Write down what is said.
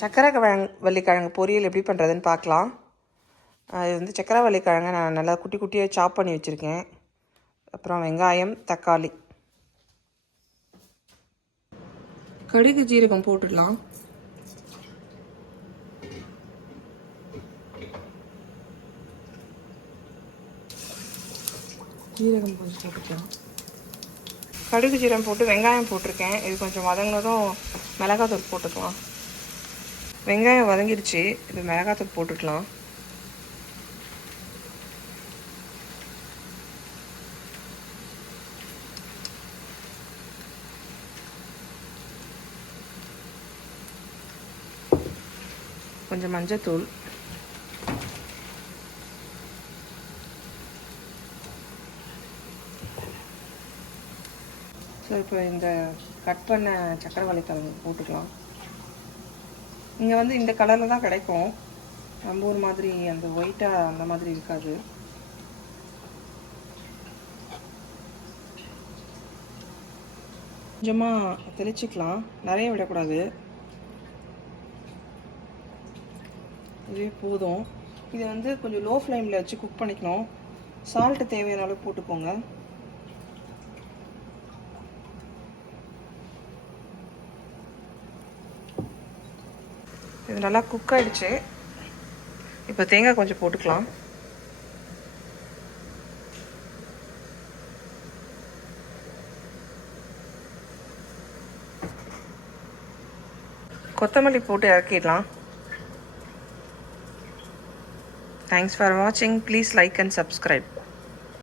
சக்கரவள்ளிக்கிழங்கு பொரியல் எப்படி பண்ணுறதுன்னு பார்க்கலாம். இது வந்து சக்கரவள்ளிக்கிழங்கை நான் நல்லா குட்டி குட்டியாக சாப் பண்ணி வச்சுருக்கேன். அப்புறம் வெங்காயம், தக்காளி, கடுகு, ஜீரகம் போட்டுடலாம். ஜீரகம் கொஞ்சம் போட்டுக்கலாம். கடுகு ஜீரகம் போட்டு வெங்காயம் போட்டிருக்கேன். இது கொஞ்சம் வதங்கினதும் மிளகாத்தூள் போட்டுக்கலாம். வெங்காயம் வதங்கிடுச்சு. இது மிளகாத்தூள் போட்டுக்கலாம். கொஞ்சம் மஞ்சத்தூள், ஸோ இப்போ இந்த கட் பண்ண சக்கரவள்ளிக்கிழங்கு போட்டுக்கலாம். இங்கே வந்து இந்த கலரில் தான் கிடைக்கும். நம்ம ஊர் மாதிரி அந்த ஒயிட்டாக அந்த மாதிரி இருக்காது. கொஞ்சமாக தெளிச்சிக்கலாம், நிறைய விடக்கூடாது. இதுவே போதும். இதை வந்து கொஞ்சம் லோ ஃப்ளேமில் வச்சு குக் பண்ணிக்கணும். சால்ட்டு தேவையான அளவு போட்டுக்கோங்க. இது நல்லா குக் ஆகிடுச்சு. இப்போ தேங்காய் கொஞ்சம் போட்டுக்கலாம். கொத்தமல்லி போட்டு இறக்கிடலாம். Thanks for watching. Please like and subscribe.